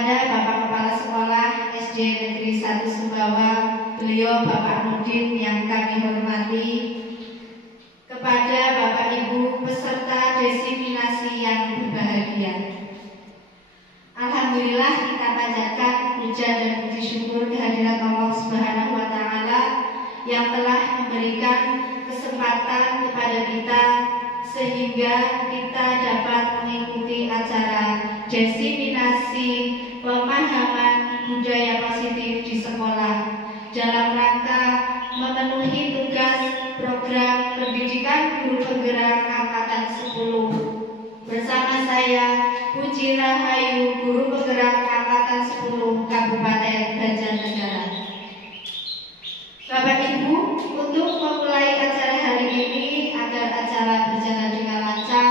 kepada Bapak Kepala Sekolah SD Negeri 1 Sumbawa, beliau Bapak Nudin yang kami hormati, kepada Bapak Ibu peserta desiminasi yang berbahagia. Alhamdulillah kita panjatkan puja dan puji syukur kehadirat Allah Subhanahu wa Ta'ala yang telah memberikan kesempatan kepada kita sehingga kita dapat mengikuti acara desiminasi pemahaman budaya positif di sekolah dalam rangka memenuhi tugas program pendidikan guru penggerak angkatan 10 bersama saya Puji Rahayu, guru penggerak angkatan 10 Kabupaten Banjarnegara. Bapak Ibu, untuk memulai acara hari ini agar acara berjalan dengan lancar,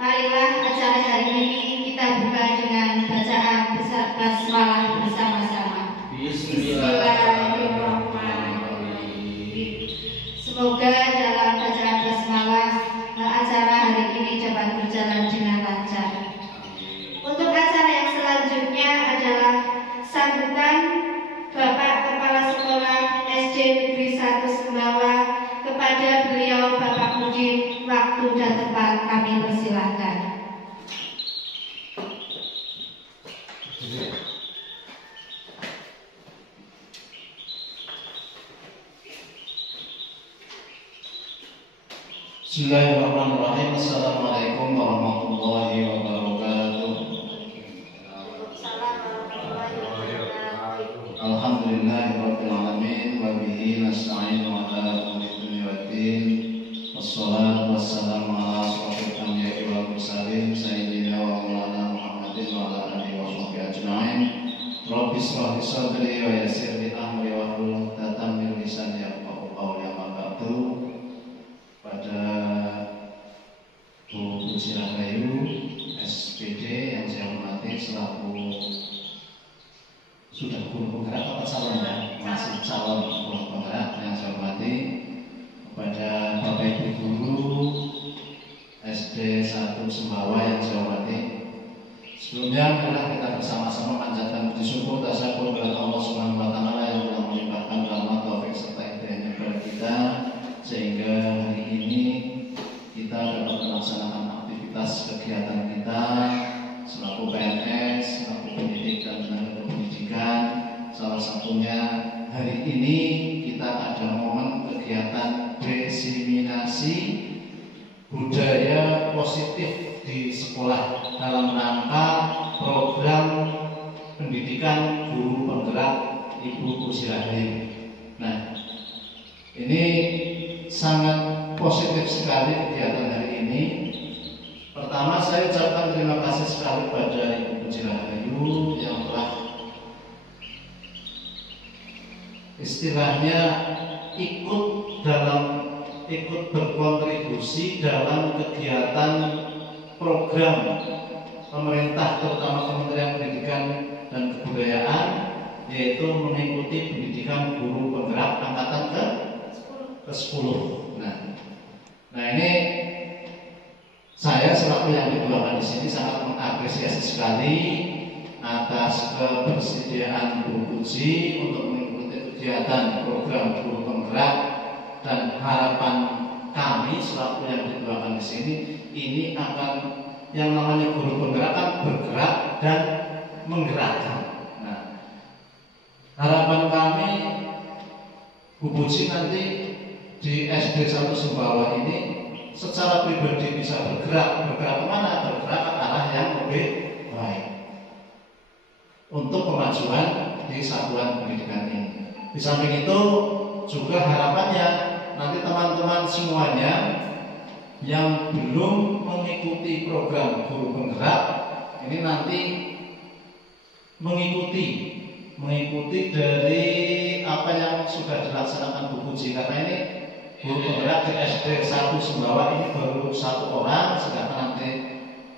marilah acara hari ini kita buka dengan bacaan basmalah bersama-sama. Bismillahirrahmanirrahim. Semoga dalam bacaan basmalah acara hari ini dapat berjalan dengan lancar. Untuk acara yang selanjutnya adalah sambutan Bapak Kepala Sekolah SD Negeri 1 Sumbawa. Kepada beliau Bapak Nudin, waktu dan tempat kami persilahkan. Bismillahirrahmanirrahim. Assalamualaikum warahmatullahi wabarakatuh. Alhamdulillahirabbil alamin wa bihi nasta'inu ala umuri dunya waddin. Wassalatu wassalamu ala asyrofil anbiya'i wal mursalin sayyidina wa maulana Muhammadin wa ala alihi wa sahbihi ajma'in. Rabbi shrah li sadri wa yassir li amri wahlul 'uqdatam min lisani yafqahu qawli. Amma ba'du. Pada Bu Puji Rahayu SPD yang saya hormati selaku sudah guru penggerak atau calon ya, masih calon guru penggerak yang saya hormati, kepada Bapak Ibu guru SD 1 Sumbawa yang saya hormati. Sebelumnya marilah kita bersama-sama panjatkan puji syukur tasyakur kepada Allah Subhanahu wa Ta'ala yang telah melimpahkan rahmat taufik serta hidayahnya kepada kita sehingga hari ini kita dapat melaksanakan aktivitas kegiatan kita selaku PNS, selaku pendidik dan tenaga pendidikan. Salah satunya hari ini kita ada momen kegiatan desiminasi budaya positif di sekolah dalam rangka program pendidikan guru penggerak Ibu Puji Rahayu. Nah, ini sangat positif sekali kegiatan hari ini. Pertama, saya ucapkan terima kasih sekali pada Ibu Puji Rahayu yang telah istilahnya ikut berkontribusi dalam kegiatan program pemerintah terutama Kementerian Pendidikan dan Kebudayaan, yaitu mengikuti pendidikan guru penggerak angkatan ke-10. Nah ini saya selaku yang dikeluarkan di sini sangat mengapresiasi sekali atas kebersediaan Bu Puji untuk mengikuti kegiatan program guru penggerak, dan harapan kami selaku yang dikeluarkan di sini ini akan yang namanya guru penggerak kan bergerak dan menggerakkan. Nah, harapan kami Bu Puji nanti di SD 1 Sumbawa ini secara pribadi bisa bergerak kemana? Bergerak ke arah yang lebih baik untuk kemajuan di satuan pendidikan ini. Di samping itu juga harapannya nanti teman-teman semuanya yang belum mengikuti program guru penggerak ini nanti mengikuti dari apa yang sudah dilaksanakan Bu Puji, karena ini guru penggerak di SD 1 Sumbawa ini baru 1 orang, sedangkan nanti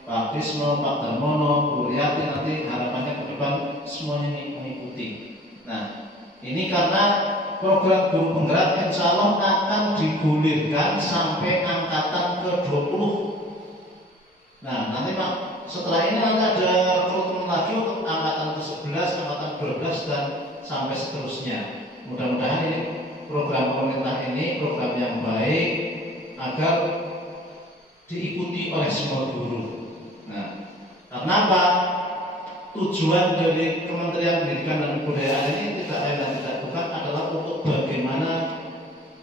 Pak Bismo, Pak Darmono, Bu Riyati nanti harapannya ke depan semuanya mengikuti. Nah, ini karena program guru penggerak insya Allah akan digulirkan sampai angkatan ke-20. Nah, nanti Pak setelah ini nanti ada rekrutmen lagi untuk angkatan ke-11, angkatan 12 dan sampai seterusnya. Mudah-mudahan ini program pemerintah ini program yang baik agar diikuti oleh semua guru. Nah, karena apa? Tujuan dari Kementerian Pendidikan dan Kebudayaan ini tidak lain dan tidak bukan adalah untuk bagaimana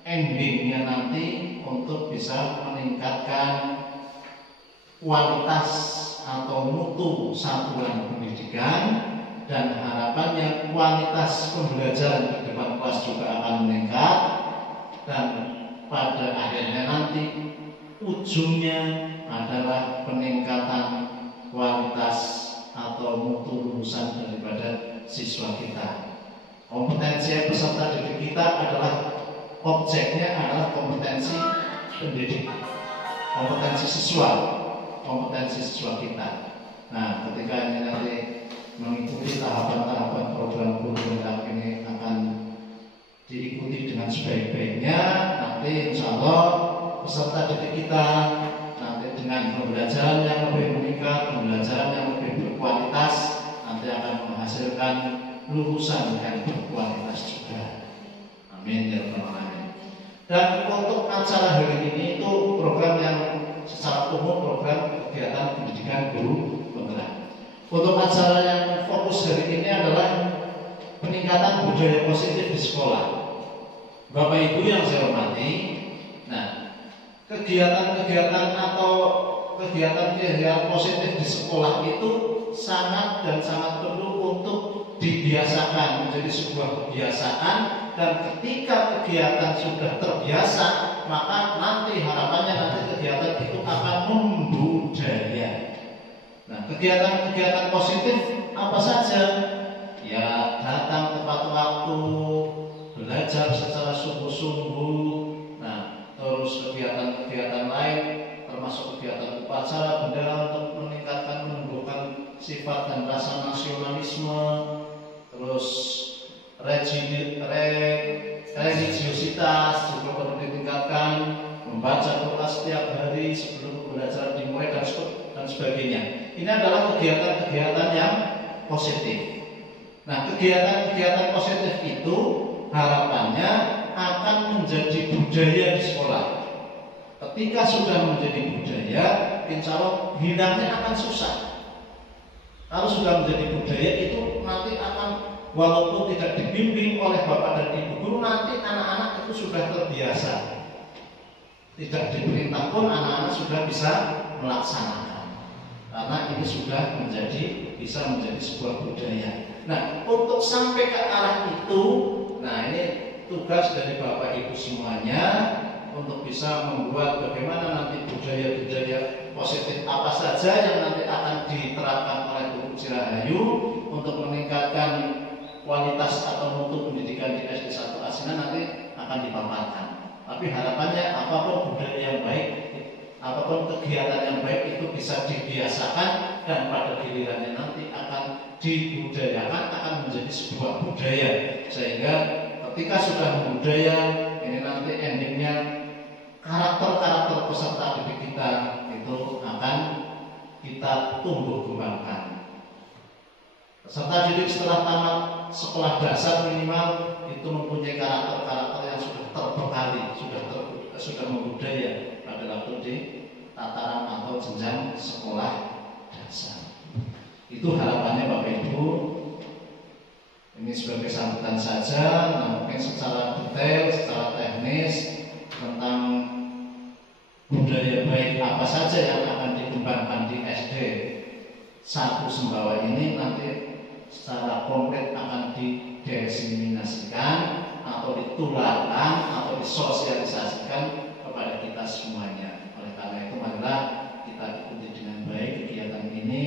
endingnya nanti untuk bisa meningkatkan kualitas atau mutu satuan pendidikan, dan harapannya kualitas pembelajaran di depan kelas juga akan meningkat, dan pada akhirnya nanti ujungnya adalah peningkatan kualitas atau mutu lulusan daripada siswa kita. Kompetensi peserta didik kita adalah objeknya adalah kompetensi pendidik, kompetensi siswa kita. Nah, ketika ini nanti mengikuti tahapan-tahapan program pemerintah ini akan diikuti dengan sebaik-baiknya, nanti insya Allah peserta didik kita nanti dengan pembelajaran yang lebih meningkat, pembelajaran yang lebih berkualitas, nanti akan menghasilkan lulusan yang berkualitas juga. Amin ya rabbal alamin. Dan untuk acara hari ini itu program yang secara umum program kegiatan pendidikan guru penggerak. Untuk acara yang fokus hari ini adalah peningkatan budaya positif di sekolah. Bapak Ibu yang saya hormati, nah, kegiatan-kegiatan atau kegiatan positif di sekolah itu sangat dan sangat perlu untuk dibiasakan menjadi sebuah kebiasaan, dan ketika kegiatan sudah terbiasa, maka nanti harapannya nanti kegiatan itu akan membudaya. Nah, kegiatan-kegiatan positif apa saja? Ya, datang tepat waktu, belajar secara sungguh-sungguh. Nah, terus kegiatan-kegiatan lain termasuk kegiatan upacara bendera untuk meningkatkan menumbuhkan sifat dan rasa nasionalisme, terus religiositas juga perlu ditingkatkan, membaca Quran setiap hari sebelum pembelajaran dimulai dan sebagainya. Ini adalah kegiatan-kegiatan yang positif. Nah, kegiatan-kegiatan positif itu harapannya akan menjadi budaya di sekolah. Ketika sudah menjadi budaya, insya Allah hilangnya akan susah. Kalau sudah menjadi budaya itu nanti akan, walaupun tidak dibimbing oleh bapak dan ibu guru, nanti anak-anak itu sudah terbiasa. Tidak diperintah pun anak-anak sudah bisa melaksanakan, karena ini sudah bisa menjadi sebuah budaya. Nah, untuk sampai ke arah itu, nah ini tugas dari bapak ibu semuanya untuk bisa membuat bagaimana nanti budaya-budaya positif apa saja yang nanti akan diterapkan oleh Guru Rahayu untuk meningkatkan kualitas atau mutu pendidikan di SD 1 Asinan nanti akan dipaparkan. Tapi harapannya apapun budaya yang baik, apapun kegiatan yang baik itu bisa dibiasakan, dan pada gilirannya nanti akan dibudayakan, akan menjadi sebuah budaya, sehingga ketika sudah budaya ini nanti endingnya karakter-karakter peserta didik kita itu akan kita tumbuh kembangkan. Peserta didik setelah tamat sekolah dasar minimal itu mempunyai karakter-karakter yang sudah terbekali, sudah membudaya pada waktu di tataran atau jenjang sekolah dasar. Itu harapannya Bapak Ibu. Ini sebagai sambutan saja, nah mungkin secara detail, secara teknis tentang budaya baik apa saja yang akan dikembangkan di SD 1 Sembawa ini nanti secara konkret akan didiseminasikan atau ditularkan atau disosialisasikan kepada kita semuanya. Oleh karena itu marilah kita ikuti dengan baik kegiatan ini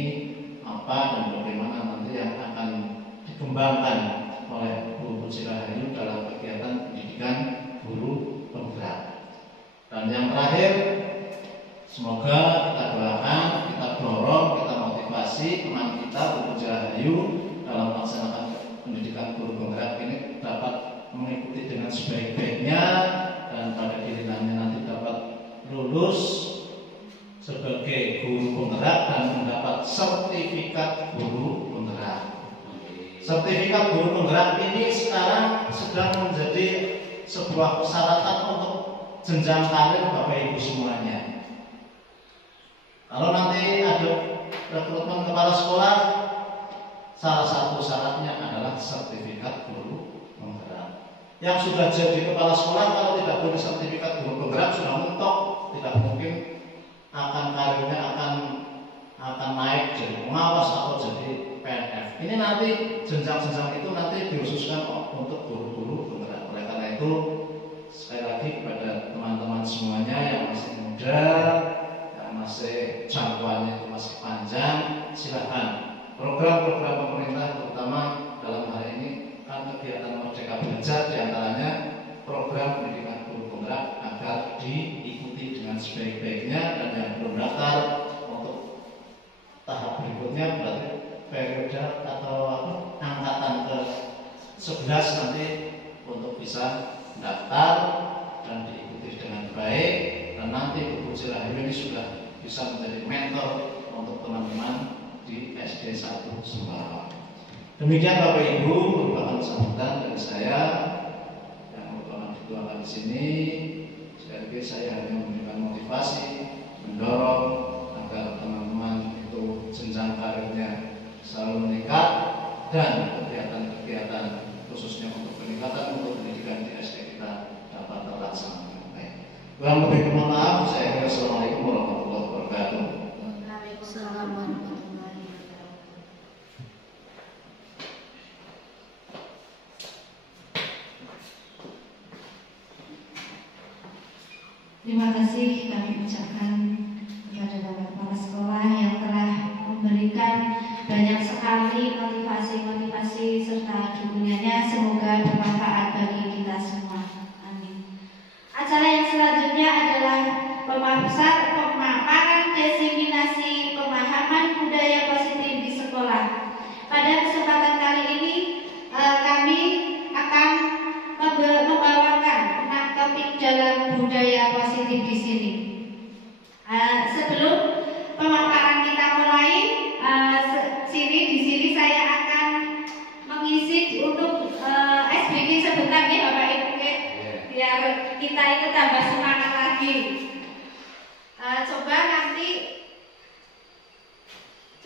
apa dan bagaimana nanti yang akan dikembangkan oleh Guru Rahayu dalam kegiatan pendidikan guru penggerak. Dan yang terakhir, semoga kita doakan, kita dorong, kita motivasi teman kita Guru Rahayu dalam melaksanakan pendidikan guru penggerak ini dapat mengikuti dengan sebaik-baiknya, dan pada gilirannya nanti dapat lulus sebagai guru penggerak dan mendapat sertifikat guru penggerak. Sertifikat guru penggerak ini sekarang sedang menjadi sebuah persyaratan untuk jenjang karir Bapak Ibu semuanya. Kalau nanti ada rekrutmen kepala sekolah, salah satu syaratnya adalah sertifikat guru penggerak. Yang sudah jadi kepala sekolah kalau tidak punya sertifikat guru penggerak sudah mentok, tidak mungkin akan karirnya akan naik jadi pengawas atau jadi PNF. Ini nanti jenjang-jenjang itu nanti dikhususkan untuk guru-guru penggerak. Oleh karena itu sekali lagi kepada teman-teman semuanya yang masih muda, yang masih jangkauannya itu masih panjang, silakan program-program pemerintah terutama dalam hal ini kan kegiatan Merdeka Belajar diantaranya program pendidikan guru penggerak agar diikuti dengan sebaik-baiknya, dan yang belum daftar untuk tahap berikutnya berarti periode atau angkatan ke-11 nanti untuk bisa daftar dan diikuti dengan baik, dan nanti Bu Cilahayu ini sudah bisa menjadi mentor untuk teman-teman di SD 1 Sumbawa. Demikian Bapak Ibu merupakan sambutan dari saya yang merupakan ketua di sini. Sekali lagi saya hanya memberikan motivasi, mendorong agar teman-teman itu jenjang karirnya selalu meningkat dan kegiatan-kegiatan khususnya untuk peningkatan untuk pendidikan di SD kita dapat terlaksana dengan baik. Kurang lebih mohon maaf. Saya kira Assalamualaikum warahmatullahi wabarakatuh. Waalaikumsalam warahmatullahi wabarakatuh. Terima kasih kami ucapkan kepada Bapak Kepala Sekolah yang telah memberikan banyak sekali motivasi-motivasi serta dukungannya, semoga bermanfaat bagi kita semua. Amin. Acara yang selanjutnya adalah pemaparan diseminasi pemahaman budaya positif di sekolah. Pada kesempatan kali ini kami akan membawakan topik dalam budaya positif di sini. Sebelum pemaparan kita mulai, di sini saya akan mengisi untuk SBG sebentar ya Bapak Ibu, biar kita itu tambah semangat lagi.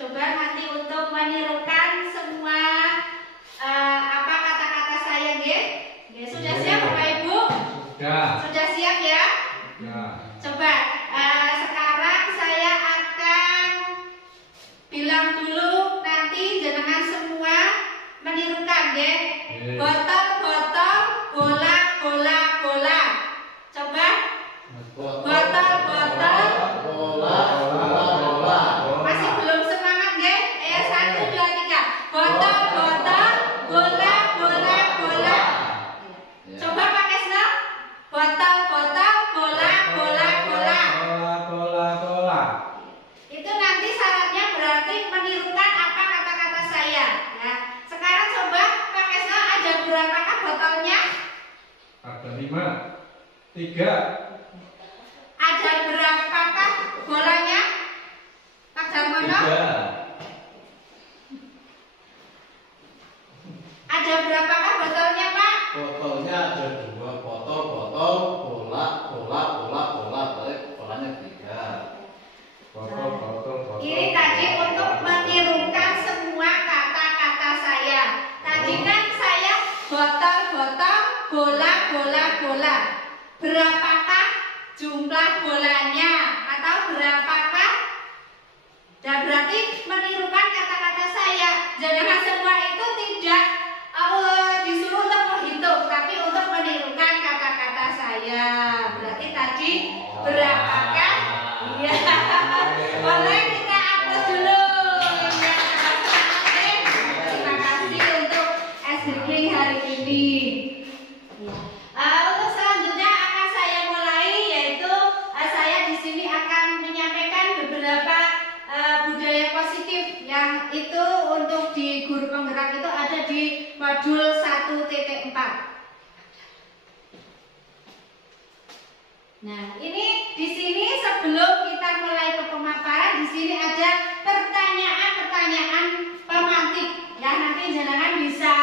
Coba nanti untuk menirukan semua apa kata-kata saya, nggih? Sudah siap Bapak Ibu? Sudah siap ya? Coba sekarang saya akan bilang dulu, nanti jenengan semua menirukan ya. Botol, bola, bola. Coba. Botol, bola. Masih belum semangat ya? 1, 2, 3. Botol, bola. Coba pakai senang. Botol, bola. Itu nanti syaratnya berarti menirukan apa kata-kata saya. Ya. Sekarang coba Pak Kesno, ada berapakah botolnya? Ada 5, 3. Ada berapakah bolanya? Pak Darmono? 3. Ada berapakah botolnya Pak? Botolnya ada 2 botol, bola. Berarti bolanya 3. Botol. Ini tadi untuk menirukan semua kata-kata saya. Tadi kan saya botol, bola. Berapakah jumlah bolanya? Atau berapakah? Dan berarti menirukan kata-kata saya. Jangan semua itu tidak disuruh untuk menghitung, tapi untuk menirukan kata-kata saya. Berarti tadi berapakah? Iya. Boleh kita aplaus dulu. Ya, terima kasih untuk SDG hari ini. Untuk selanjutnya akan saya mulai, yaitu saya di sini akan menyampaikan beberapa budaya positif yang itu untuk di guru penggerak itu ada di modul 1.4. Nah, ini di sini sebelum kita mulai ke pemaparan, di sini ada pertanyaan panjenengan bisa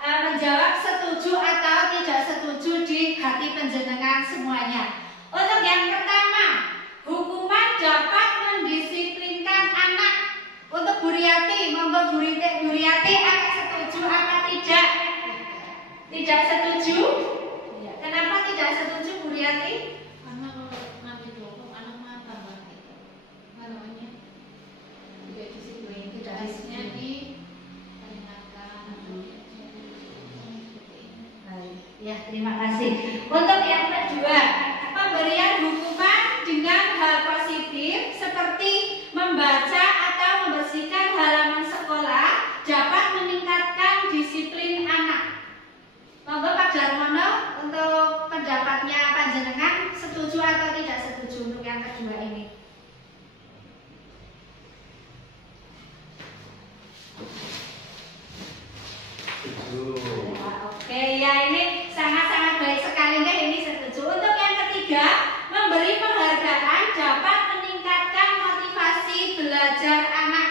menjawab setuju atau tidak setuju di hati panjenengan semuanya. Untuk yang pertama, hukuman dapat mendisiplinkan anak. Untuk Buryati, monggo Buryati akan setuju apa tidak? Tidak setuju? Ya. Kenapa tidak setuju Buryati? Karena kalau nanti dulu anak mata gitu, namanya tidak disiplin, tidak disiplin di peringatkan atau Ya, terima kasih. Untuk yang kedua, pemberian hukuman dengan hal positif seperti membaca atau membersihkan halaman sekolah dapat meningkatkan disiplin anak. Monggo Pak Darmono untuk pendapatnya panjenengan setuju atau tidak setuju untuk yang kedua ini? Oke, ya ini sangat-sangat baik sekali nggak ini setuju. Untuk yang ketiga, memberi penghargaan dapat meningkatkan motivasi belajar anak.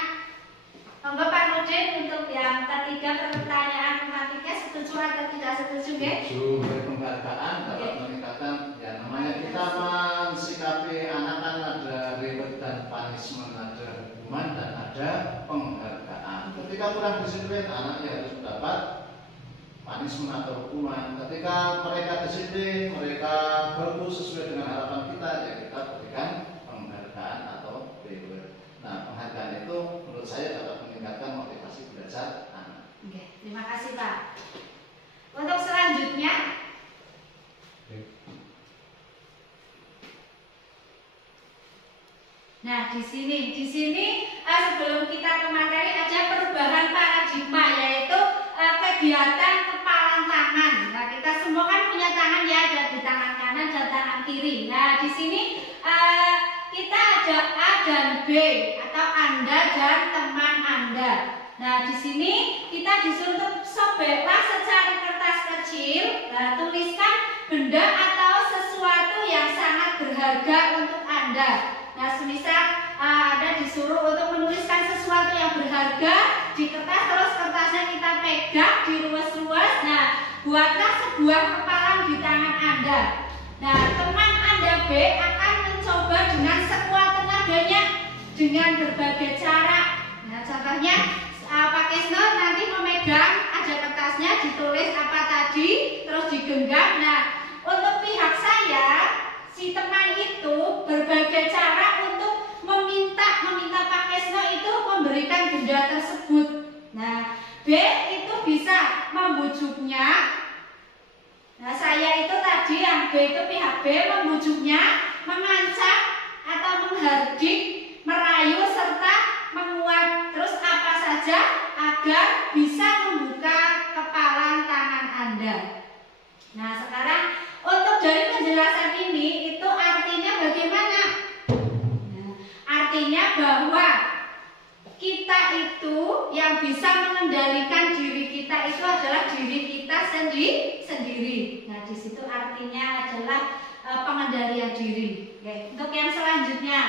Monggo Pak Nudin untuk yang ketiga pertanyaan tematiknya setuju atau tidak setuju nggih? Setuju. Penghargaan dapat meningkatkan, ya namanya kita mensikapi anak kan ada reward dan punishment, ada hukuman dan ada penghargaan. Ketika kurang disiplin, anaknya harus mendapat punishment atau hukuman. Ketika mereka disiplin, mereka bagus sesuai dengan harapan kita, ya kita berikan penghargaan atau reward. Nah, penghargaan itu menurut saya dapat meningkatkan motivasi belajar anak. Oke, terima kasih Pak. Untuk selanjutnya, nah di sini sebelum kita ke materi ada perubahan paradigma, yaitu kegiatan kepalan tangan. Nah kita semua kan punya tangan ya, ada di tangan kanan dan tangan kiri. Nah di sini kita ada A dan B atau Anda dan teman Anda. Nah di sini kita disuruh untuk sobeklah secari kertas kecil, tuliskan benda atau sesuatu yang sangat berharga untuk Anda. Nah, semisal Anda disuruh untuk menuliskan sesuatu yang berharga di kertas, terus kertasnya kita pegang, diruas-ruas. Nah, buatlah sebuah kepalan di tangan Anda. Nah, teman Anda B akan mencoba dengan sekuat tenaganya dengan berbagai cara. Nah, contohnya Pak Kesno nanti memegang, ada kertasnya, ditulis apa tadi, terus digenggam. Nah, untuk pihak saya, si teman itu berbagai cara untuk meminta Pak Kesno itu memberikan benda tersebut. Nah, B itu bisa membujuknya. Nah, saya itu tadi yang B itu pihak B membujuknya, mengancam atau menghardik, merayu serta menguat. Terus apa saja agar bisa membuka kepalan tangan Anda. Nah, sekarang untuk dari penjelasan ini itu artinya bagaimana? Nah, artinya bahwa kita itu yang bisa mengendalikan diri kita itu adalah diri kita sendiri. Nah, di situ artinya adalah pengendalian diri. Oke, untuk yang selanjutnya,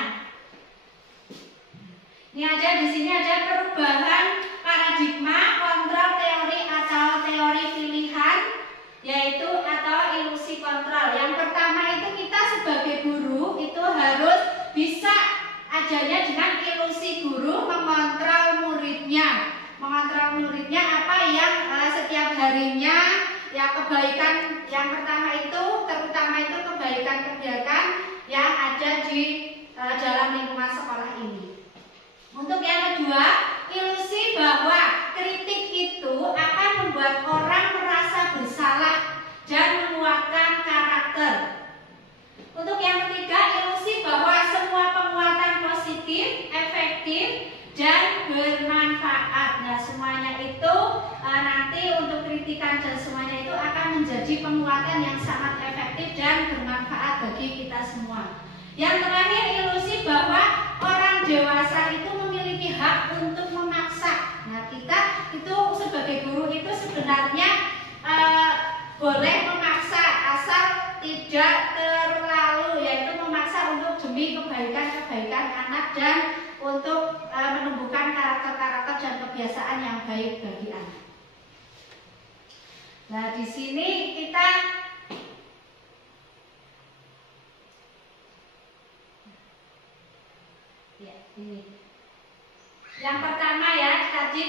ini ada di sini ada perubahan paradigma kontrol teori atau teori pilihan, yaitu atau ilusi kontrol. Yang pertama itu kita sebagai guru itu harus bisa adanya dengan ilusi guru mengontrol muridnya. Mengontrol muridnya apa yang setiap harinya ya kebaikan yang pertama itu terutama itu kebaikan kegiatan yang ada di dalam lingkungan sekolah ini. Untuk yang kedua, ilusi bahwa kritik itu akan membuat orang merasa bersalah dan menguatkan karakter. Untuk yang ketiga, ilusi bahwa semua penguatan positif, efektif, dan bermanfaat. Nah, semuanya itu nanti untuk kritikan dan semuanya itu akan menjadi penguatan yang sangat efektif dan bermanfaat bagi kita semua. Yang terakhir, ilusi bahwa orang dewasa itu memiliki hak untuk memaksa. Nah, kita itu sebagai guru itu sebenarnya boleh memaksa asal tidak terlalu, yaitu memaksa untuk demi kebaikan anak dan untuk menumbuhkan karakter-karakter dan kebiasaan yang baik bagi anak. Nah, di sini kita ya ini. Yang pertama ya, tadi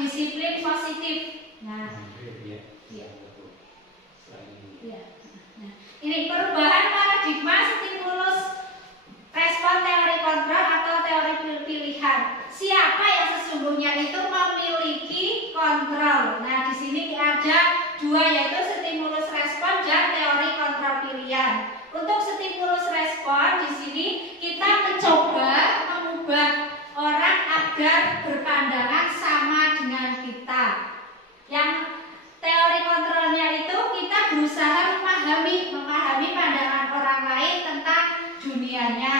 disiplin positif. Nah, ya. Ya. Nah, ini perubahan paradigma stimulus respon teori kontrol atau teori pilihan. Siapa yang sesungguhnya itu memiliki kontrol? Nah, di sini ada dua, yaitu stimulus respon dan teori kontrol pilihan. Untuk stimulus respon di sini kita mencoba mengubah orang agar berpandangan sama dengan kita. Yang teori kontrolnya itu kita berusaha memahami pandangan orang lain tentang dunianya.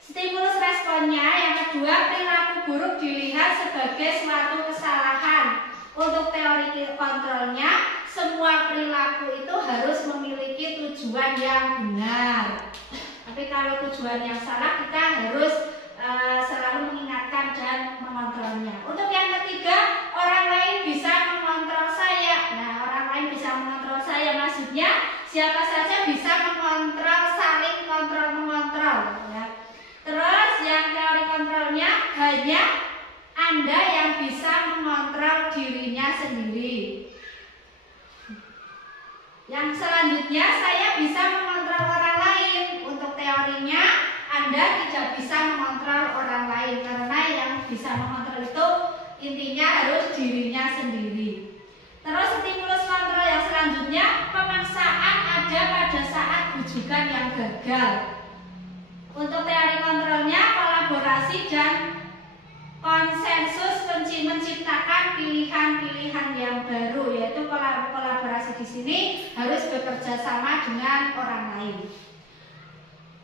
Stimulus responnya yang kedua, perilaku buruk dilihat sebagai suatu kesalahan. Untuk teori kontrolnya, semua perilaku itu harus memiliki tujuan yang benar. Tapi kalau tujuan yang salah, kita harus selalu mengingatkan dan mengontrolnya. Untuk yang ketiga, orang lain bisa mengontrol saya. Nah, orang lain bisa mengontrol saya, maksudnya siapa saja bisa mengontrol, saling kontrol-mengontrol ya. Terus yang teori kontrolnya, hanya Anda yang bisa mengontrol dirinya sendiri. Yang selanjutnya, saya bisa mengontrol orang lain. Untuk teorinya, Anda tidak bisa mengontrol orang lain, karena yang bisa mengontrol itu intinya harus dirinya sendiri. Terus stimulus kontrol yang selanjutnya, pemaksaan ada pada saat bujukan yang gagal. Untuk teori kontrolnya, kolaborasi dan konsensus menciptakan pilihan-pilihan yang baru, yaitu kolaborasi di sini harus bekerja sama dengan orang lain.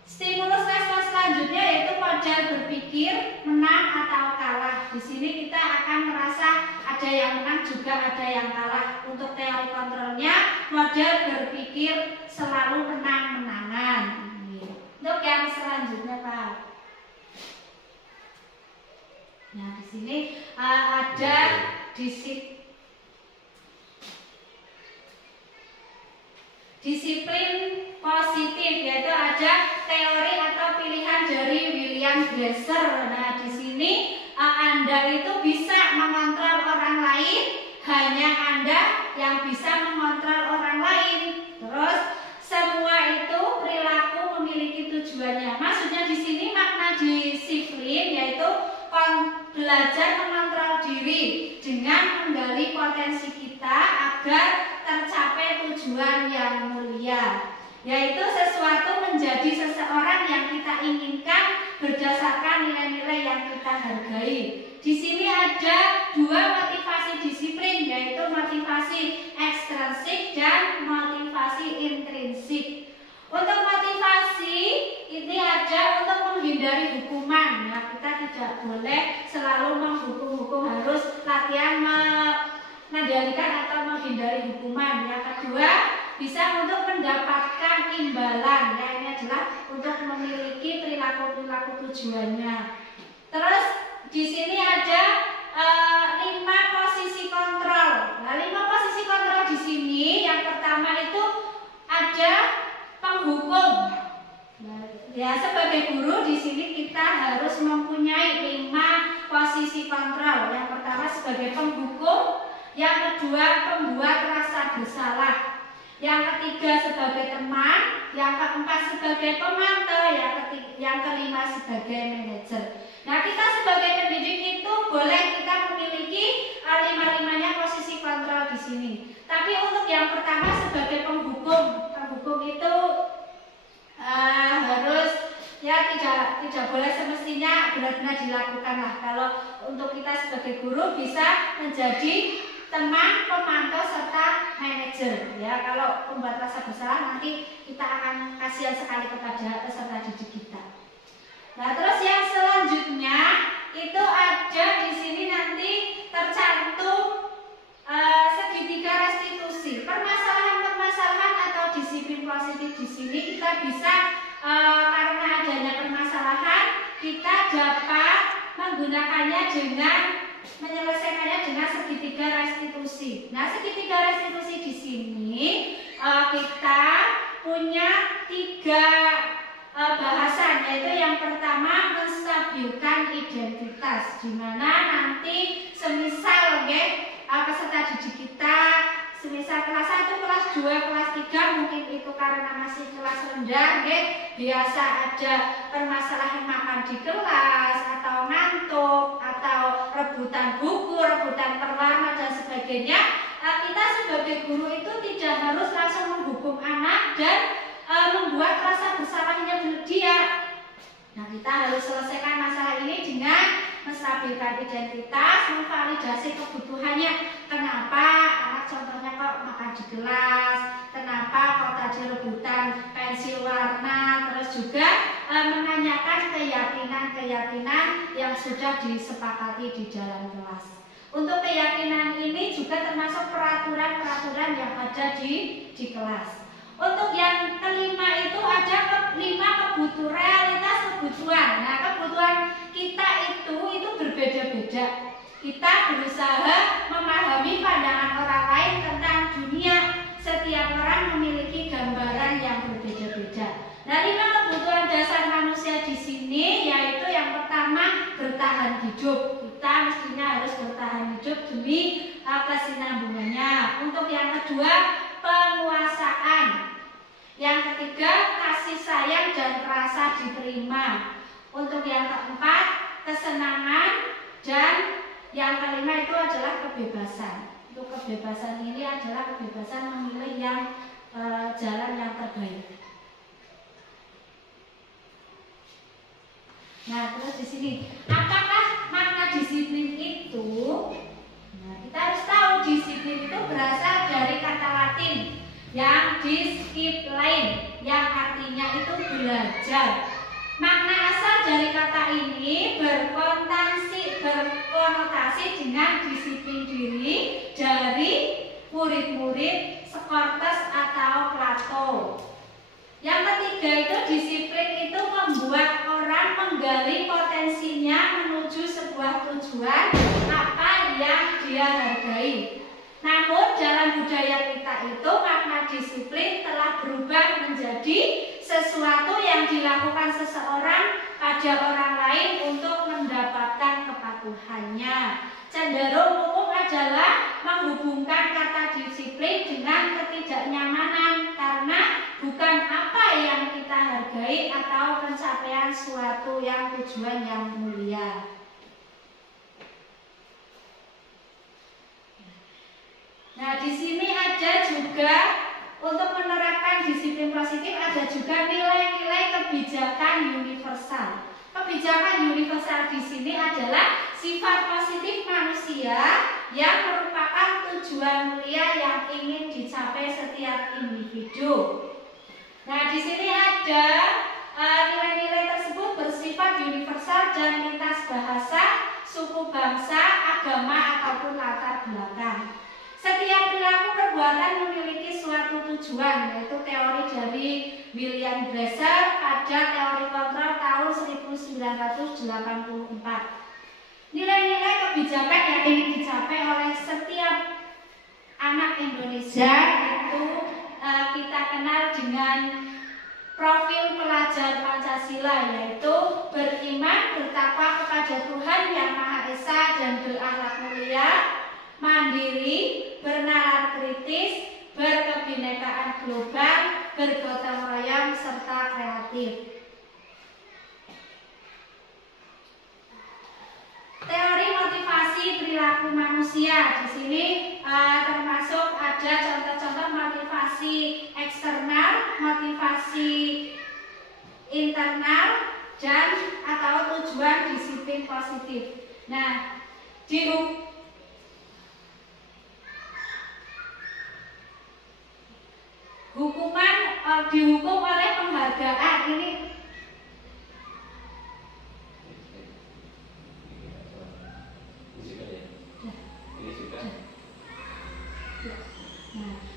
Stimulus respon selanjutnya yaitu model berpikir menang atau kalah. Di sini kita akan merasa ada yang menang juga ada yang kalah. Untuk teori kontrolnya, model berpikir selalu menang-menangan. Untuk yang selanjutnya, Pak. Nah, di sini ada disiplin positif, yaitu ada teori atau pilihan dari William Glasser. Nah, di sini Anda itu bisa mengontrol orang lain, hanya Anda yang bisa mengontrol orang lain. Terus semua itu perilaku memiliki tujuannya. Maksudnya di sini makna disiplin yaitu belajar mengontrol diri dengan menggali potensi kita agar tercapai tujuan yang mulia, yaitu sesuatu menjadi seseorang yang kita inginkan berdasarkan nilai-nilai yang kita hargai. Di sini ada dua motivasi disiplin, yaitu motivasi ekstrinsik dan motivasi intrinsik. Untuk motivasi ini ada untuk menghindari hukuman. Nah, kita tidak boleh selalu menghukum-hukum, harus latihan mengendalikan atau menghindari hukuman. Yang kedua, bisa untuk mendapatkan imbalan. Ya, ini adalah untuk memiliki perilaku-perilaku tujuannya. Terus di sini ada 5 posisi kontrol. Nah, 5 posisi kontrol di sini yang pertama itu ada penghukum. Nah, ya, sebagai guru di sini kita harus mempunyai 5 posisi kontrol. Yang pertama sebagai penghukum, yang kedua pembuat rasa bersalah, yang ketiga sebagai teman, yang keempat sebagai pemantau, yang kelima sebagai manajer. Nah, kita sebagai pendidik itu boleh kita memiliki 5-5-nya posisi kontrol di sini. Tapi untuk yang pertama sebagai penghukum itu harus ya tidak boleh semestinya benar-benar dilakukan lah. Kalau untuk kita sebagai guru bisa menjadi teman, pemantau serta manajer. Ya, kalau pembuat rasa bersalah nanti kita akan kasihan sekali kepada peserta didik kita. Nah, terus yang selanjutnya itu ada di sini nanti tercantum segitiga restitusi. Permasalahan-permasalahan atau disiplin positif di sini kita bisa karena adanya permasalahan kita dapat menggunakannya dengan menyelesaikannya dengan segitiga restitusi. Nah, segitiga restitusi di sini kita punya 3 bahasan, yaitu yang pertama menstabilkan identitas, di mana nanti semisal peserta didik kita semisal kelas 1, kelas 2, kelas 3 mungkin itu karena masih kelas rendah biasa ada permasalahan makan di kelas atau ngantuk atau rebutan buku, rebutan perwarna dan sebagainya. Kita sebagai guru itu tidak harus langsung menghukum anak dan membuat rasa bersalahnya dia. Nah, kita harus selesaikan masalah ini dengan menstabilkan identitas, memvalidasi kebutuhannya. Kenapa anak contohnya kok makan di kelas, kenapa kok tadi rebutan pensil warna, terus juga menanyakan keyakinan-keyakinan yang sudah disepakati di dalam kelas. Untuk keyakinan ini juga termasuk peraturan-peraturan yang ada di kelas. Untuk yang kelima itu ada 5 kebutuhan, realitas kebutuhan. Nah, kebutuhan kita itu berbeda-beda. Kita berusaha memahami pandangan orang lain tentang dunia. Setiap orang memiliki gambaran yang berbeda-beda. Nah, 5 kebutuhan dasar manusia di sini yaitu yang pertama bertahan hidup. Kita mestinya harus bertahan hidup demi kesinambungannya. Untuk yang kedua penguasaan. Yang ketiga kasih sayang dan rasa diterima. Untuk yang keempat kesenangan, dan yang kelima itu adalah kebebasan. Untuk kebebasan ini adalah kebebasan memilih yang jalan yang terbaik. Nah, terus di sini apakah makna disiplin itu? Nah, kita harus tahu disiplin itu berasal dari kata Latin yang discipline, yang artinya itu belajar. Makna asal dari kata ini berkonotasi dengan disiplin diri dari murid-murid Sokrates atau Plato. Yang ketiga itu disiplin itu membuat orang menggali potensinya menuju sebuah tujuan apa yang dia hargai. Namun dalam budaya kita itu makna disiplin telah berubah menjadi sesuatu yang dilakukan seseorang pada orang lain untuk mendapatkan kepatuhannya. Cenderung umum adalah menghubungkan kata disiplin dengan ketidaknyamanan karena bukan apa yang kita hargai atau pencapaian suatu yang tujuan yang mulia. Nah, di sini ada juga untuk menerapkan disiplin positif ada juga nilai-nilai kebijakan universal. Kebijakan universal di sini adalah sifat positif manusia yang merupakan tujuan mulia yang ingin dicapai setiap individu. Nah, di sini ada nilai-nilai tersebut bersifat universal dan lintas bahasa, suku bangsa, agama ataupun latar belakang. Setiap perilaku perbuatan memiliki suatu tujuan, yaitu teori dari William Glasser pada teori kontrol tahun 1984. Nilai-nilai kebijakan yang ingin dicapai oleh setiap anak Indonesia itu kita kenal dengan profil pelajar Pancasila, yaitu beriman, bertakwa kepada Tuhan Yang Maha Esa dan berakhlak mulia, mandiri, bernalar kritis, berkebinekaan global, bergotong royong, serta kreatif. Teori motivasi perilaku manusia di sini termasuk ada contoh-contoh motivasi eksternal, motivasi internal, dan atau tujuan disiplin positif. Nah, hukuman dihukum oleh penghargaan ini.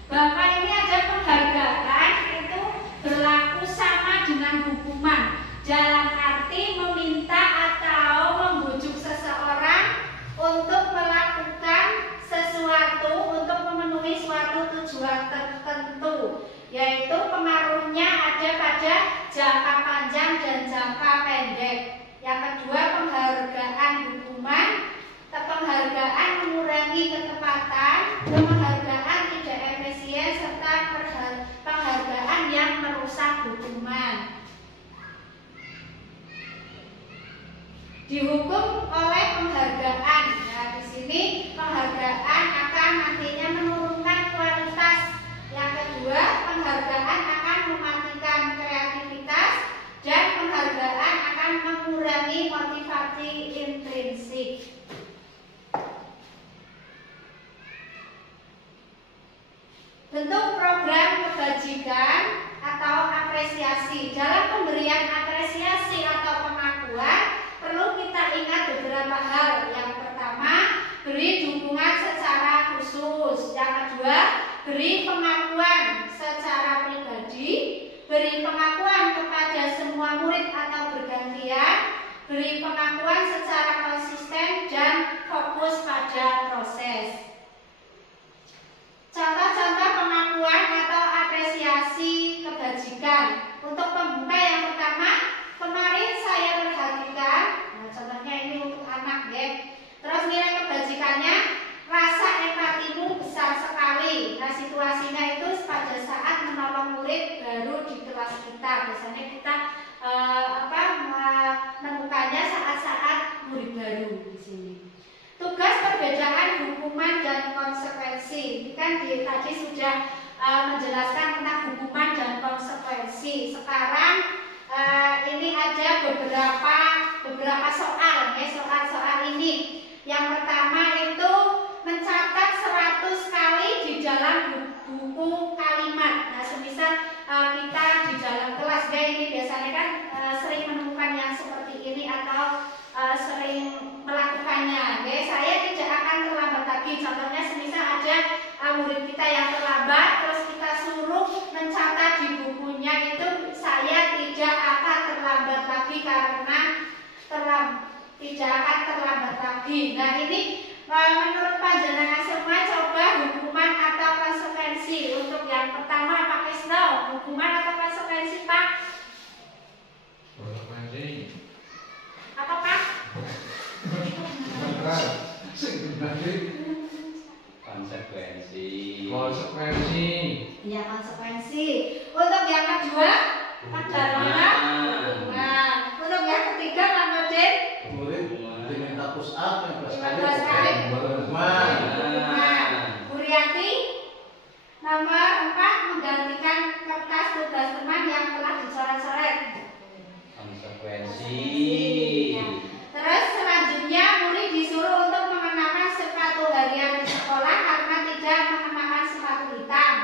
Bapak ini ada penghargaan itu berlaku sama dengan hukuman dalam arti meminta atau membujuk seseorang untuk ada jangka panjang dan jangka pendek. Yang kedua, penghargaan hukuman, penghargaan mengurangi ketepatan, penghargaan tidak efisien, serta penghargaan yang merusak hukuman. Dihukum oleh penghargaan. Nah, di sini penghargaan akan nantinya menurunkan kualitas. Yang kedua, penghargaan akan mematikan kreativitas, dan penghargaan akan mengurangi motivasi intrinsik. Bentuk program kebajikan atau apresiasi. Dalam pemberian apresiasi atau pengakuan perlu kita ingat beberapa hal. Yang pertama, beri dukungan secara khusus. Yang kedua, beri pengakuan secara pribadi, beri pengakuan kepada semua murid atau bergantian, beri pengakuan secara konsisten dan fokus pada proses. Contoh-contoh pengakuan atau apresiasi kebajikan. Untuk pembuka yang pertama, kemarin saya perhatikan. Nah, contohnya ini untuk anak ya. Terus nilai kebajikannya, rasa empatimu besar sekali. Nah, situasinya itu pada saat menolong murid baru di kelas kita. Biasanya kita menemukannya saat-saat murid baru di sini. Tugas perbedaan hukuman dan konsekuensi. Ini kan tadi sudah menjelaskan tentang hukuman dan konsekuensi. Sekarang ini ada beberapa soal ya, soal-soal ini. Yang pertama itu mencatat 100 kali di dalam buku kalimat. Nah, semisal kita di dalam kelas ya, ini biasanya kan sering menemukan yang seperti ini atau sering melakukannya. Ya, saya tidak akan terlambat lagi. Contohnya semisal ada murid kita yang terlambat, terus kita suruh mencatat di bukunya itu, saya tidak akan terlambat lagi karena tidak akan terlambat lagi. Nah, ini menurut panjenengan semua coba hukuman atau konsekuensi. Untuk yang pertama Pak Krisno, hukuman atau konsekuensi Pak? Konsekuensi. Apa Pak? Konsekuensi. Konsekuensi. Ya, konsekuensi. Untuk yang kedua, Pak Darmawan, hukuman. Untuk yang ketiga, Pak Nurdin, Murid diminta push up 15 kali. 15 kali. Hukuman. Hukuman. Bu Riyati, nomor 4, menggantikan kertas tugas teman yang telah dicoret-coret. Konsekuensi. Ya. Terus selanjutnya murid disuruh untuk mengenakan sepatu harian di sekolah karena tidak mengenakan sepatu hitam.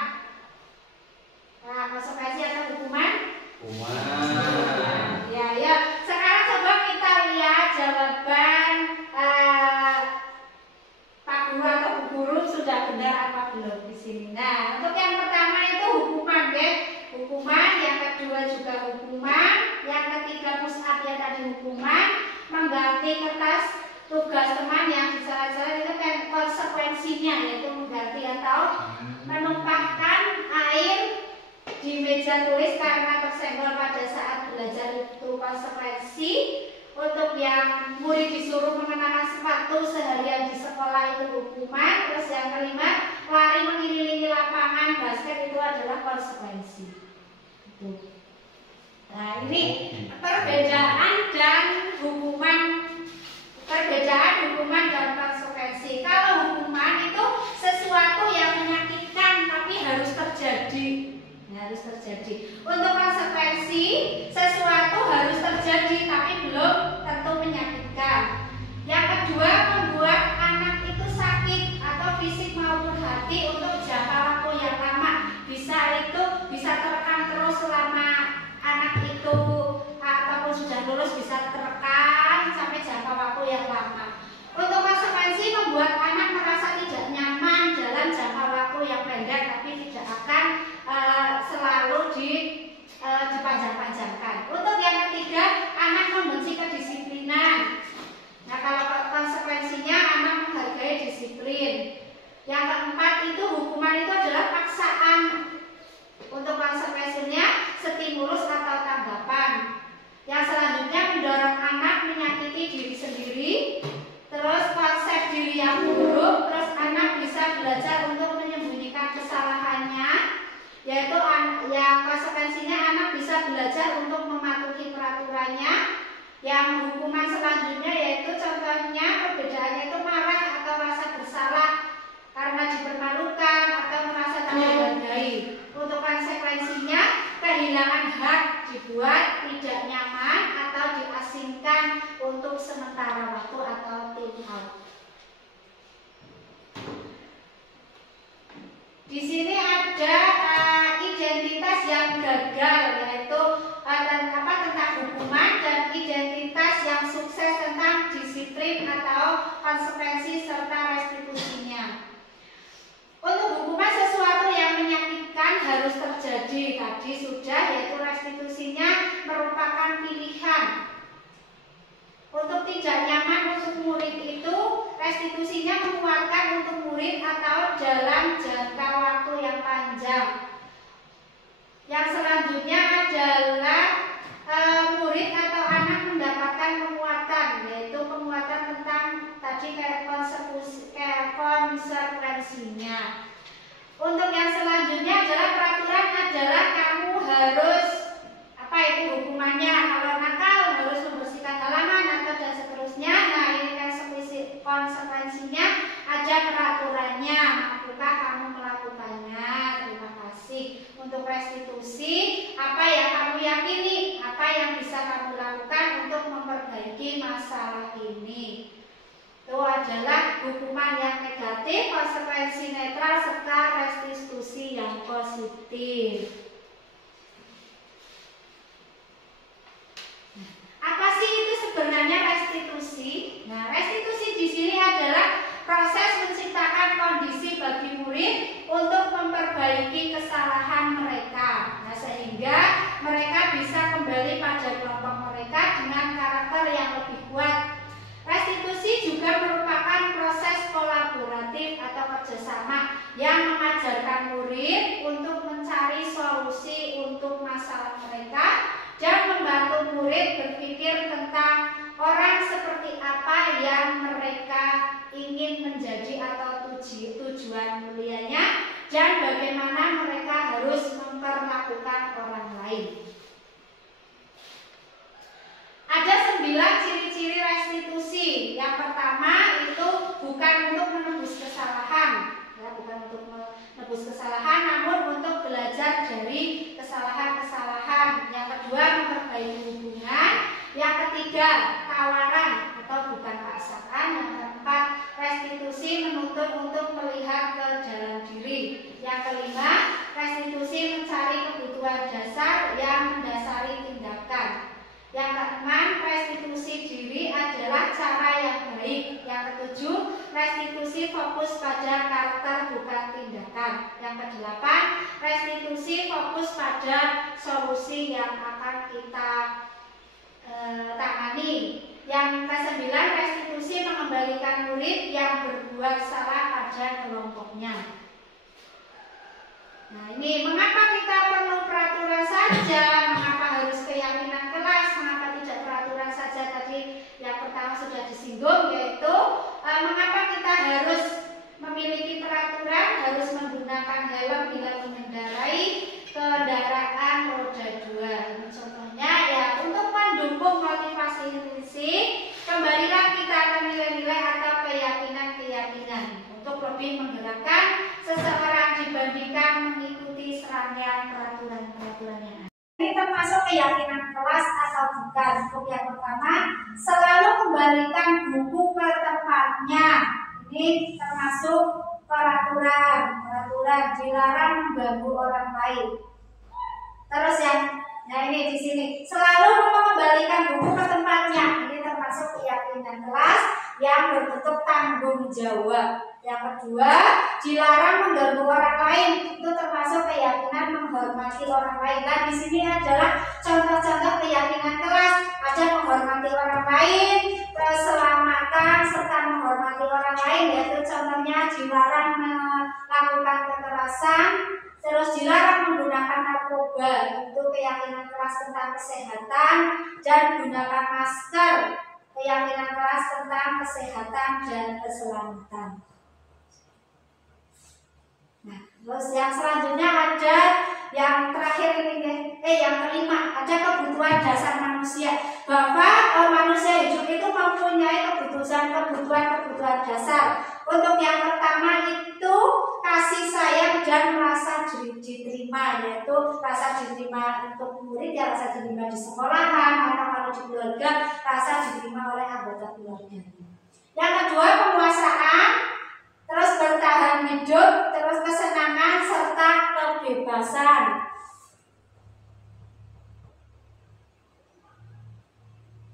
Nah, konsekuensi atau hukuman? Hukuman. Ya, ya. Sekarang coba kita lihat jawaban Pak Guru atau Bu Guru sudah benar apa belum di sini. Nah, untuk yang pertama itu hukuman ya. Hukuman, yang kedua juga hukuman, yang ketiga push up ya tadi hukuman, mengganti kertas tugas teman yang disalah-salah itu kan konsekuensinya, yaitu mengganti atau menumpahkan air di meja tulis karena tersenggol pada saat belajar, itu konsekuensi. Untuk yang murid disuruh mengenakan sepatu seharian di sekolah itu hukuman. Terus yang kelima, lari mengelilingi lapangan basket itu adalah konsekuensi. Nah, ini perbedaan dan hukuman, perbedaan hukuman dan konsekuensi. Kalau hukuman itu sesuatu yang menyakitkan tapi harus terjadi. Harus terjadi. Untuk konsekuensi, sesuatu harus terjadi tapi belum tentu menyakitkan. Yang kedua, membuat anak itu sakit atau fisik maupun hati untuk jangka waktu yang lama. Bisa terekam terus selama anak itu ataupun sudah lulus, bisa terekam sampai jangka waktu yang lama. Untuk konsekuensi, membuat anak merasa tidak nyaman dalam jangka waktu yang pendek tapi tidak akan selalu dipanjang-panjangkan. Untuk yang ketiga, anak membenci kedisiplinan. Nah, kalau konsekuensinya anak menghargai disiplin. Yang keempat itu hukuman itu adalah paksaan. Untuk konsekuensinya stimulus atau belajar untuk mematuhi peraturannya. Yang hukuman selanjutnya yaitu contohnya perbedaannya itu marah atau rasa bersalah karena dipermalukan atau merasa tak dihargai. Untuk konsekuensinya kehilangan hak, dibuat tidak nyaman atau diasingkan untuk sementara waktu atau time out. Di sini ada identitas yang gagal, yaitu tentang hukuman, dan identitas yang sukses tentang disiplin atau konsekuensi serta restitusinya. Untuk hukuman sesuatu yang menyakitkan harus terjadi, tadi sudah, yaitu restitusinya merupakan pilihan. Untuk tidak nyaman untuk murid itu, restitusinya menguatkan untuk murid atau dalam jangka waktu yang panjang. Yang selanjutnya adalah murid atau anak mendapatkan penguatan, yaitu penguatan tentang tadi konsekuensinya. Untuk yang selanjutnya adalah peraturan adalah kamu harus hukumannya, kalau nakal harus membersihkan halaman atau dan seterusnya. Nah, ini konsekuensinya ada peraturannya. Mampukah kamu melakukannya? Terima kasih. Untuk restitusi, apa yang kamu yakini, apa yang bisa kamu lakukan untuk memperbaiki masalah ini. Itu adalah hukuman yang negatif, konsekuensi netral, serta restitusi yang positif. Apa sih itu sebenarnya restitusi? Nah, restitusi di sini adalah proses menciptakan kondisi bagi murid untuk memperbaiki kesalahan mereka. Nah, sehingga mereka bisa kembali pada kelompok mereka dengan karakter yang lebih kuat. Restitusi juga merupakan proses kolaboratif atau kerjasama yang mengajarkan murid untuk mencari solusi untuk masalah mereka dan membantu murid berpikir tentang orang seperti apa yang mereka ingin menjadi atau tujuan mulianya, dan bagaimana mereka harus memperlakukan orang lain. Ada 9 ciri-ciri restitusi. Yang pertama itu bukan untuk menebus kesalahan, bukan untuk menebus kesalahan, namun untuk belajar dari kesalahan-kesalahan. Yang kedua, memperbaiki hubungan. Yang ketiga, tawaran atau bukan paksaan. Yang keempat, restitusi menuntut untuk melihat ke dalam diri. Yang kelima, restitusi mencari kebutuhan dasar yang mendasari tindakan. Yang keenam, restitusi diri adalah cara yang baik. Yang ketujuh, restitusi fokus pada karakter bukan tindakan. Yang kedelapan, restitusi fokus pada solusi yang akan kita tangani. Yang kesembilan, restitusi mengembalikan murid yang berbuat salah pada kelompoknya. Nah, ini mengapa kita perlu peraturan saja, mengapa harus keyakinan kelas, mengapa tidak peraturan saja. Tadi yang pertama sudah disinggung, yaitu mengapa kita harus memiliki peraturan, harus menggunakan helm bila mengendarai kendaraan roda 2. Contohnya ya untuk mendukung motivasi intrinsik, kembalilah kita ke nilai-nilai atau keyakinan-keyakinan untuk lebih menggerakkan seseorang dibandingkan mengikuti serangkaian peraturan-peraturan yang ada. Ini termasuk keyakinan kelas atau bukan. Untuk yang pertama, selalu kembalikan buku ke tempatnya. Ini termasuk peraturan dilarang mengganggu orang lain. Terus ini di sini selalu mengembalikan buku ke tempatnya. Ini termasuk keyakinan kelas yang berbentuk tanggung jawab. Yang kedua, dilarang mengganggu orang lain. Itu termasuk keyakinan menghormati orang lain. Nah, di sini adalah contoh-contoh keyakinan kelas. Ada menghormati orang lain, keselamatan serta menghormati orang lain, yaitu contohnya dilarang melakukan kekerasan, terus dilarang menggunakan narkoba. Itu keyakinan kelas tentang kesehatan, dan gunakan masker. Keyakinan kelas tentang kesehatan dan keselamatan. Nah, terus yang selanjutnya ada yang terakhir ini deh. yang kelima, ada kebutuhan dasar manusia. Bahwa manusia hidup itu mempunyai kebutuhan dasar. Untuk yang pertama itu kasih sayang dan rasa diterima, yaitu rasa diterima untuk murid, ya rasa diterima di sekolahan, atau kalau di keluarga rasa diterima oleh anggota keluarga. Yang kedua, penguasaan, terus bertahan hidup, terus kesenangan serta kebebasan.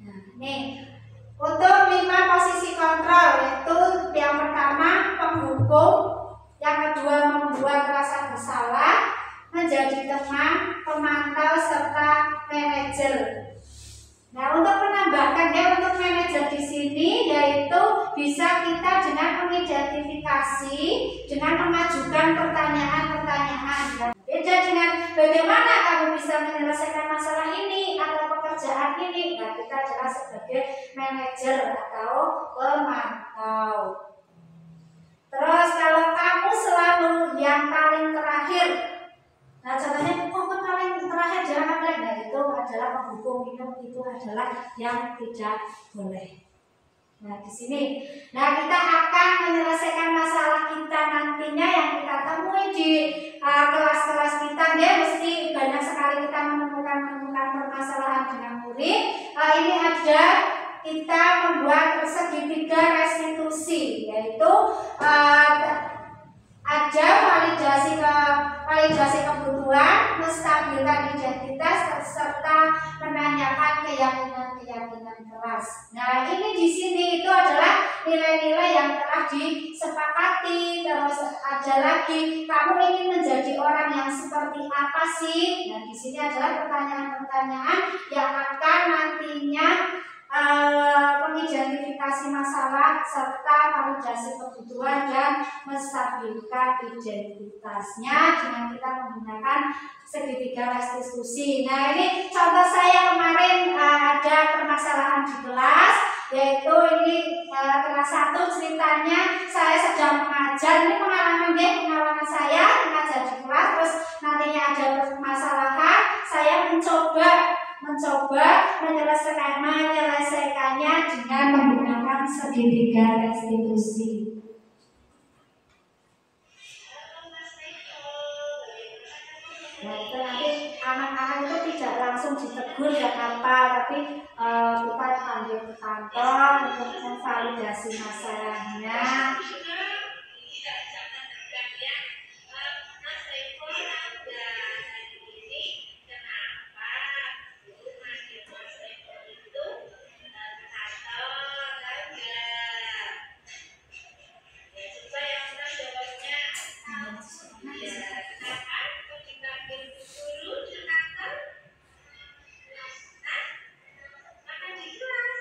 Nah, nih untuk 5 posisi kontrol, yaitu yang pertama penghukum, yang kedua membuat rasa bersalah, menjadi teman, pemantau serta manajer. Nah, untuk menambahkan untuk manajer di sini yaitu bisa kita dengan mengidentifikasi, dengan mengajukan pertanyaan-pertanyaan. Beda dengan bagaimana kamu bisa menyelesaikan masalah ini atau pekerjaan ini. Nah, kita adalah sebagai manajer atau pemantau. Terus kalau kamu selalu yang paling terakhir, nah contohnya paling terakhir jangan ada, nah itu adalah penghukum, itu adalah yang tidak boleh. Nah di sini, nah kita akan menyelesaikan masalah kita nantinya yang kita temui di kelas-kelas kita. Dia mesti banyak sekali kita menemukan permasalahan dengan murid. Ini ada kita membuat segitiga restitusi, yaitu ada validasi kebutuhan, menstabilkan identitas, serta menanyakan keyakinan keras. Nah, ini di sini itu adalah nilai-nilai yang telah disepakati. Terus ada lagi, kamu ingin menjadi orang yang seperti apa sih? Nah, di sini adalah pertanyaan-pertanyaan yang akan nantinya mengidentifikasi masalah serta validasi kebutuhan dan menstabilkan identitasnya dengan kita menggunakan segitiga restitusi. Nah, ini contoh saya kemarin ada permasalahan di kelas, yaitu ini kelas 1 ceritanya saya sedang mengajar. Ini pengalaman saya mengajar di kelas, terus nantinya ada permasalahan, saya mencoba menyelesaikannya dengan menggunakan segitiga restitusi. Nah, itu nanti anak-anak itu tidak langsung ditegur ya apa, tapi kita panggil ke kantor untuk memvalidasi masalahnya.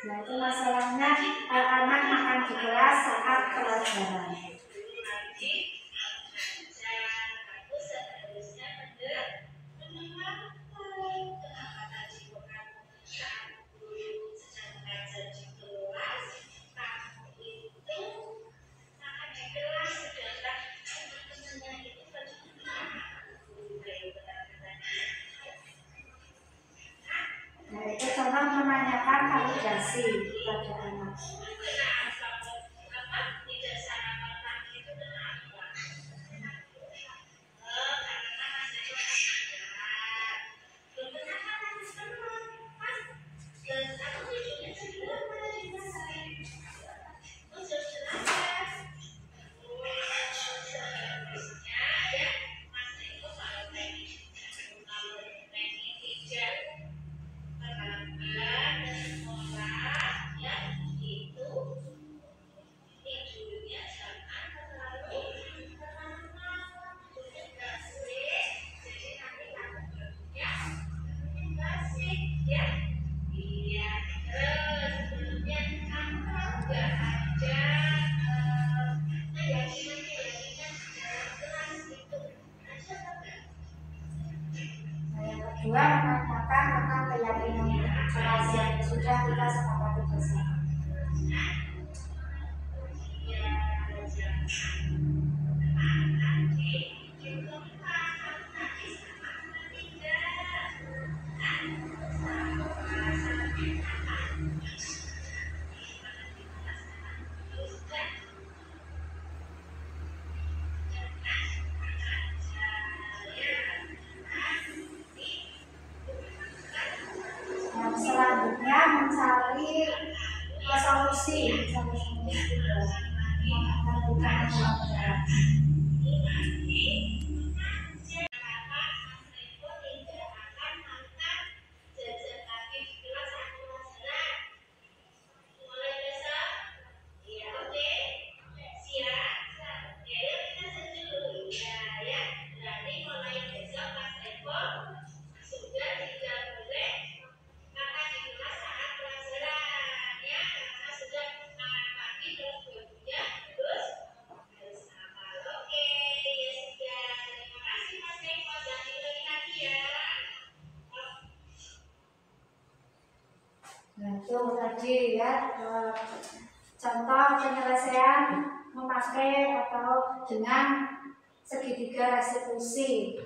Nah, itu masalahnya anak makan di kelas saat pelajaran. Nah, itu contoh menanyakan validasi pada anak. Kedua, menanyakan tentang keyakinan keras yang sudah kita sepakati bersama. tadi ya, contoh penyelesaian memakai atau dengan segitiga restitusi.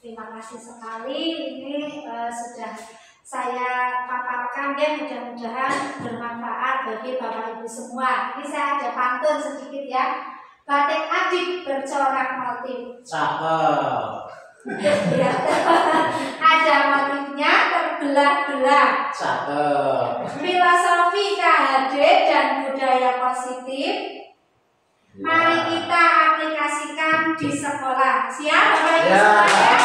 Terima kasih sekali, ini sudah saya paparkan ya, mudah-mudahan bermanfaat bagi Bapak Ibu semua. Ini saya ada pantun sedikit ya. Batik adik bercorak motif. Cakep. Ya. Ada motifnya terbelah-belah. Cakep. Filosofi KHD dan budaya positif. Mari kita aplikasikan di sekolah. Siap Bapak Ibu semuanya?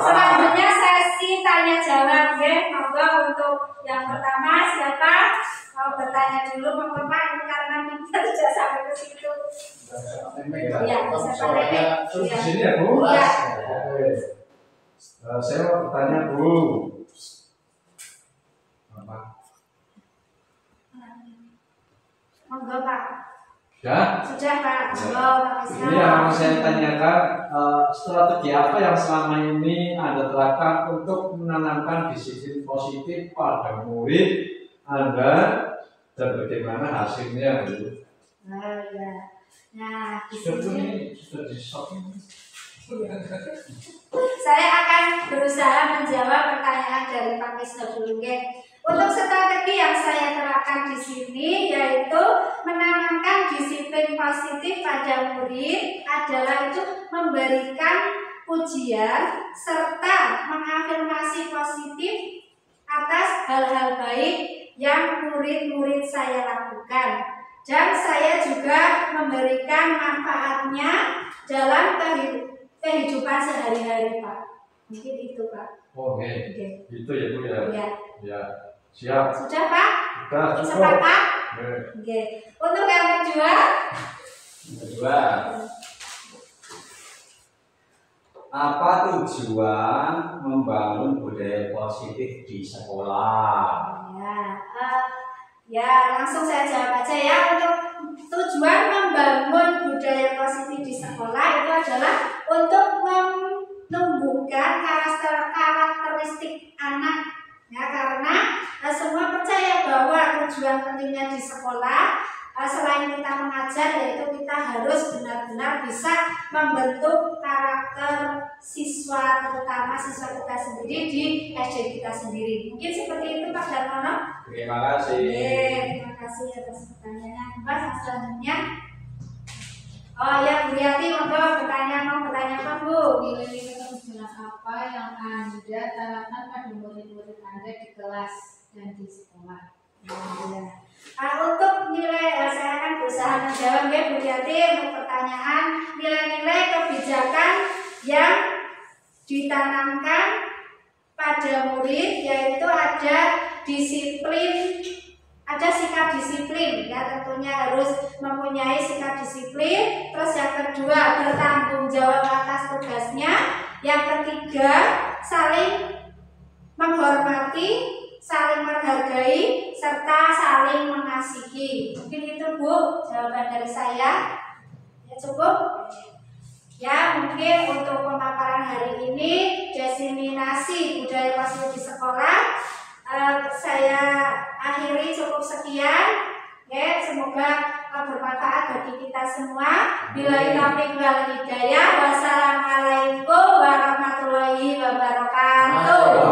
Selanjutnya sesi tanya jawab ya. Monggo untuk yang pertama siapa? Mau bertanya dulu monggo Pak, karena kita tidak sampai ke situ. Ya, siapa lagi? Di sini ya Bu? Ya. Oke. Saya mau bertanya Bu. Apa? Monggo Pak. Ya? Sudah Pak. Monggo Pak Islam. Ini yang mau saya tanyakan, strategi apa yang selama ini Anda terapkan untuk menanamkan disiplin positif pada murid Anda dan bagaimana hasilnya Bu? Nah, ya. Nah, di Sudah sini ini sudah di stop ini. saya akan berusaha menjawab pertanyaan dari Pak Kisno dulu ya. Untuk strategi yang saya terapkan di sini yaitu menanamkan disiplin positif pada murid adalah itu memberikan pujian serta mengafirmasi positif atas hal-hal baik yang murid-murid saya lakukan. Dan saya juga memberikan manfaatnya dalam kehidupan sehari-hari Pak. Mungkin itu Pak. Oke, Oke. itu ya Bu ya. Ya. Ya, siap. Sudah Pak? Sudah cukup. Sepakat? Oke. Oke. Untuk yang kedua, Kedua, apa tujuan membangun budaya positif di sekolah? ya langsung saya jawab aja ya. Untuk tujuan membangun budaya positif di sekolah itu adalah untuk menumbuhkan karakteristik anak ya, karena semua percaya bahwa tujuan pentingnya di sekolah selain kita mengajar yaitu kita harus benar-benar bisa membentuk karakter siswa, terutama siswa kita sendiri di SD kita sendiri. Mungkin seperti itu Pak Darmono. Terima kasih. Terima kasih atas pertanyaannya. Pak, selanjutnya. Oh ya, Bu Yati monggo bertanya, mau bertanya apa Bu? Nilai-nilai keterampilan apa yang Anda tanamkan pada murid-murid Anda di kelas dan di sekolah? Untuk nilai, saya akan berusaha menjawab ya Bu Yati untuk pertanyaan nilai-nilai kebijakan yang ditanamkan pada murid, yaitu ada disiplin, ada sikap disiplin ya, tentunya harus mempunyai sikap disiplin. Terus yang kedua bertanggung jawab atas tugasnya. Yang ketiga saling menghormati, saling menghargai, serta saling mengasihi. Mungkin itu Bu jawaban dari saya. Ya cukup. Ya mungkin untuk pemaparan hari ini diseminasi budaya positif di sekolah saya akhiri cukup sekian. Ya, semoga bermanfaat bagi kita semua. Billahi taufiq wal hidayah. Wassalamualaikum warahmatullahi wabarakatuh.